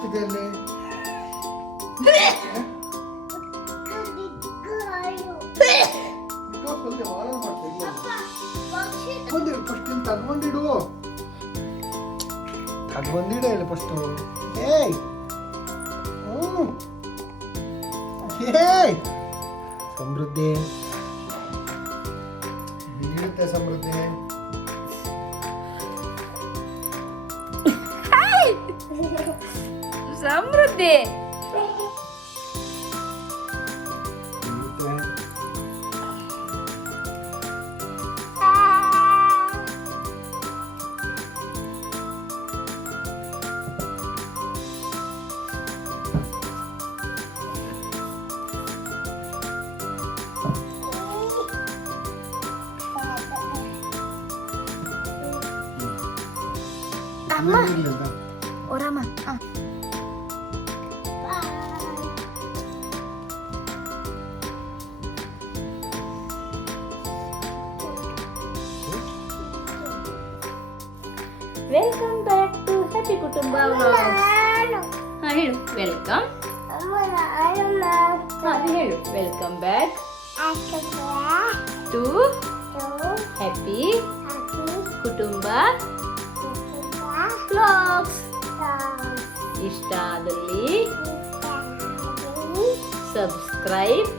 ಎಷ್ಟಿದೆ ಅಲ್ಲಿ ಇಟ್ಟು ಸ್ವಲ್ಪ ವಾರ ಮಾಡ್ತಾ ಇಲ್ಲ ಬಂದಿಡು ಫಸ್ಟ್ ಇಂತ ಅದು ಬಂದಿಡು ಅದು ಬಂದಿಡು ಹೇಳಿ ಫಸ್ಟು ಏಯ್ ಹ್ಞೂ ಏಯ್ ಸಮೃದ್ಧಿ ಬೀಳುತ್ತೆ ಸಮೃದ್ಧಿ ಸಮೃದ್ಧಿ ಬೀಳುತ್ತೆ ಅಮ್ಮ. welcome back to happy Kutumba vlogs ಹಾ ಹೇಳು ವೆಲ್ಕಮ್ ಹಾ ಹೇಳು welcome back to happy Kutumba vlogs ಇಷ್ಟ ಆದಲ್ಲಿ ಸಬ್ಸ್ಕ್ರೈಬ್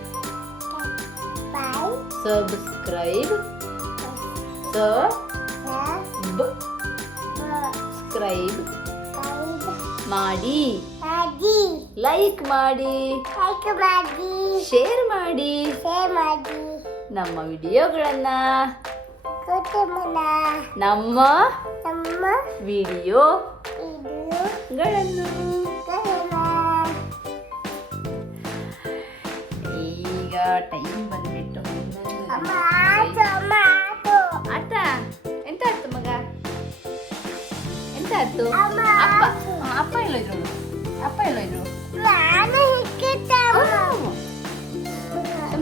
ಸಬ್ಸ್ಕ್ರೈಬ್ ಸಬ್ಸ್ಕ್ರೈಬ್ ಮಾಡಿ. ಲೈಕ್ ಮಾಡಿ. ಶೇರ್ ಮಾಡಿ. ನಮ್ಮ ವಿಡಿಯೋಗಳನ್ನ ನಮ್ಮ ವಿಡಿಯೋಗಳನ್ನು ಈಗ ಟೈಮ್ ಬಂದ್ಬಿಟ್ಟು.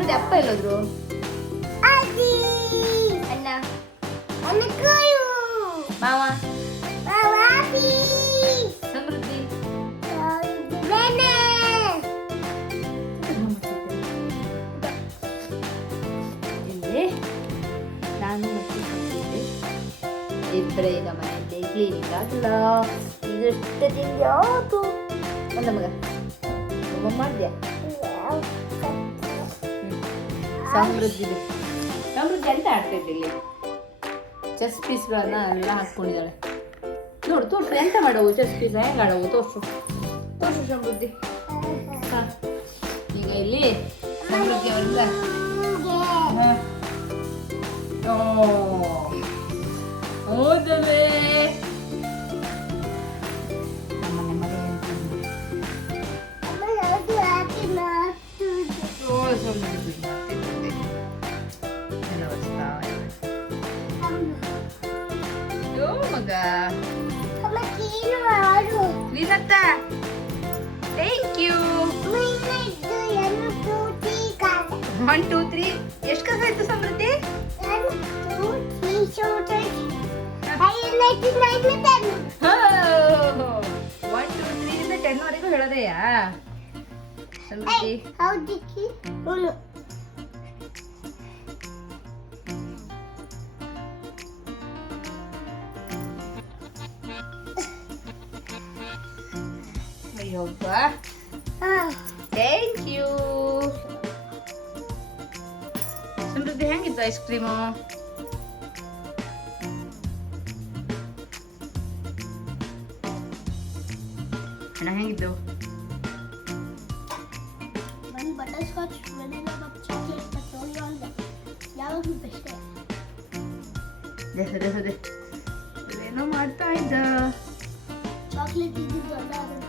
ಸಮೃದ್ಧಿ ಅಪ್ಪ ಎಲ್ಲೋದ್ರು ಅಣ್ಣ ಮಾವ ಸಮೃದ್ಧಿ ಇಲ್ಲಿ ನಾನು ಮತ್ತು ಸಮೃದ್ಧಿ ಇಬ್ಬರೇ ಈಗ ಮನೆಯಲ್ಲಿ ಕ್ಲೀನಿಂಗ್ ಆಗಲ್ಲ ಇದೆಷ್ಟು ತಿಂಡಿ ಆತು ಅಂದ ಮಗ ತುಂಬ ಮಾಡಿದ್ಯಾ ಸಮೃದ್ಧಿ ಸಮೃದ್ಧಿ ಅಂತ ಆಡ್ತಿದ್ದೆ ಇಲ್ಲಿ ಚೆಸ್ ಪೀಸ್ಗಳನ್ನ ಎಲ್ಲ ಹಾಕ್ಕೊಂಡಿದ್ದಾಳೆ ನೋಡು ತೋರ್ಸು ಎಂತ ಮಾಡವು ಚೆಸ್ ಪೀಸ್ ಹೆಂಗೆ ಆಡವು ತೋರ್ಸು. ತೋರ್ಸು ಸಮೃದ್ಧಿ. ಹಾ. ಈಗ ಇಲ್ಲಿ ಸಮೃದ್ಧಿ ಅವರಿಂದ. ಓ. ನೀನತ್ತ? Thank you one two three ಎಷ್ಟು ಕಸ ಆಯ್ತು ಸಮೃದ್ಧಿ? ಒನ್ ಟೂ ತ್ರೀ ಇಂದ ಟೆನ್ ವರೆಗೂ ಹೇಳೋದೆಯಾ? ಸಮೃದ್ಧಿ. ಅಯ್ಯೊಬ್ಬ ಥ್ಯಾಂಕ್ ಯು ಸಮೃದ್ಧಿ ಹೆಂಗಿತ್ತು ಐಸ್ ಕ್ರೀಮು ಅಣ್ಣ ಹೆಂಗಿದ್ದು ಬಟರ್ ಸ್ಕಾಚ್ ವೆನಿಲಾ ಮತ್ತು ಚಾಕ್ಲೇಟ್ ಮತ್ತು ಒಳ್ಳೆ ಯಾವಾಗಲೂ ಬೆಸ್ಟೇ ದೇಸ ದೇಸ ದೇ ಏನೋ ಮಾಡ್ತಾ ಇದ್ದ ಚಾಕ್ಲೇಟ್ ಇದ್ದಿದ್ದು ಅಲ್ಲ ಅದನ್ನು ತೆಗೆಯಲ್ಪಟ್ಟೆ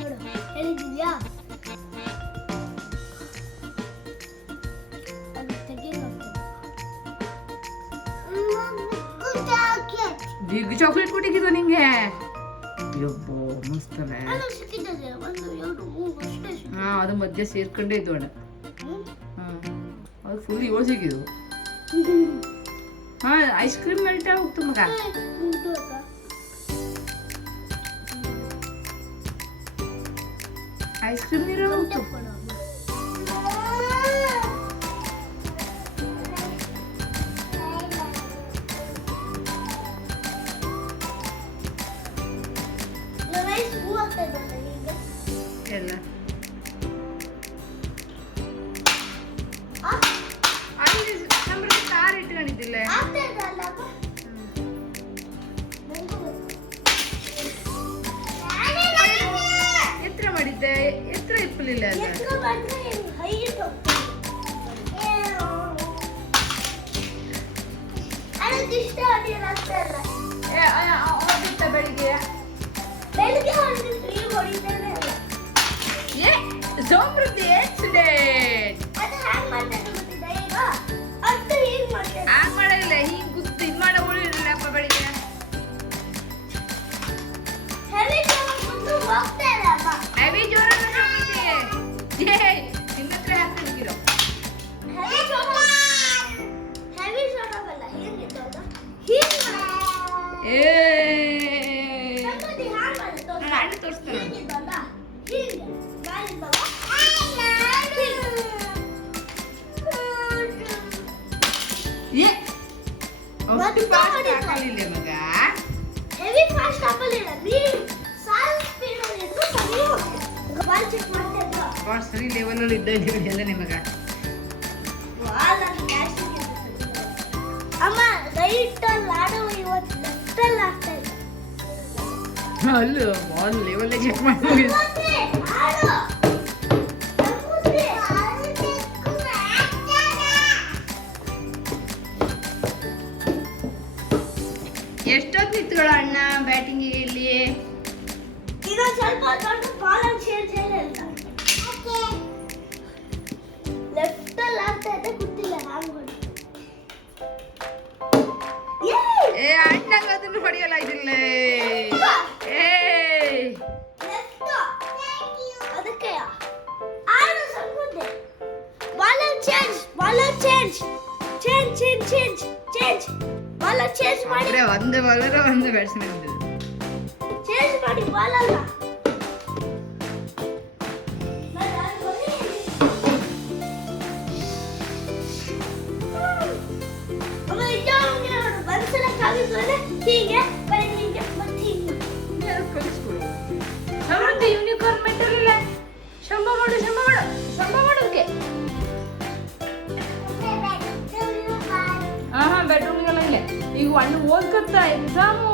ನೋಡು ಹೇಳಿದ್ಯಾ? ಬಿಗ್ ಚಾಕ್ಲೇಟ್ ಕೊಟ್ಟಿದ್ದು ನಿಂಗೆ? ಯಬ್ಬೋ ಮಸ್ತಲ್ಲ ಅದು ಸಿಕ್ಕಿದ್ದದೆ ಒಂದು ಎರಡು ಮೂರು ಅಷ್ಟೇ ಸಿಕ್ಕಿದ್ದು. ಹಾ ಅದು ಮಧ್ಯೆ ಸೇರ್ಕೊಂಡೇ ಇದ್ದು ಅಣ್ಣ ಅದು ಫುಲ್ ಏಳು ಸಿಕ್ಕಿದ್ದು. ಹಾ ಐಸ್ ಕ್ರೀಮ್ ಮೆಲ್ಟ್ ಹೋಗ್ತು ಮಗ. ഐസ്ക്രീം തരാൻ ಸಮೃದ್ಧಿ ಆಕ್ಸಿಡೆಂಟ್ ಅದು ಹ್ಯಾಂಗ್ ಮಾಡ್ತಾರೆ ಈಗ ಹೀಗ್ ಹಿಂಗ್ ಗುದ್ದು ಹೇಳಿ ಮಾಡ ಉಳಿರಲ್ಲ ಅಪ್ಪ ಬೆಳಿಗ್ಗೆ ಹೆವಿ ಜ್ವರ ಏ ನಿನ್ನ ಹತ್ರ ಹಾಕೊಂಡಿರೋ ಹೆವಿ ಹೀಗ್ ಮಾಡಿ. ಏ. ಸಂಗತಿ ಹ್ಯಾಂಗ್ ಮಾಡಿ ತೋರ್ಸು. ಸರಿ ಲೆವೆಲ್ ಅಲ್ಲಿ ಇದ್ದ ಇದ್ದೀವಿ ಎಲ್ಲ ನಿಮಗ. ಅಮ್ಮ ಅಲ್ಲಿ ಆಡೋ ಇವತ್ತು ಅಲ್ಲಿ ಆಗ್ತಾ ಇದೆ. ಅಲ್ಲ ಬಾಲ್ ಚೆಕ್ ಮಾಡಿ. ಎಷ್ಟೊತ್ತು ನಿಂತ್ಕೊಳ್ಳೋ ಅಣ್ಣ ಬ್ಯಾಟಿಂಗ್ ಇಲ್ಲಿ? ಈಗ ಸ್ವಲ್ಪ ದೊಡ್ಡ ಬಾಲ್ ಚೇಂಜ್ ಒಂದು ಬ್ಯಾಟ್ಸ್ಮನ್ ಇದ್ದದ್ದು ಚೇಂಜ್ ಮಾಡಿ ಬಾಲ್ ಅಲ್ಲ ಒಂದ್ಸಲ ಕಾಗಿದ್ರೆ ಹೀಗೆ ಬರೀ ಹೀಗೆ ಮತ್ತೆ ಹೀಗೆ ಸಮೃದ್ಧಿ ಯೂನಿಕಾರ್ನ್ ಮೆಂಟಲ್ ಇಲ್ಲ ಶಂಭ ಮಾಡು ಶಂಭ ಮಾಡು ಶಂಭ ಮಾಡೋದಕ್ಕೆ ಹಾ ಹಾ ಬೆಡ್ರೂಮ್ಗೆಲ್ಲ ಇಲ್ಲ ಈಗ ಅಣ್ಣ ಓದ್ಕತ್ತ ಎಕ್ಸಾಮು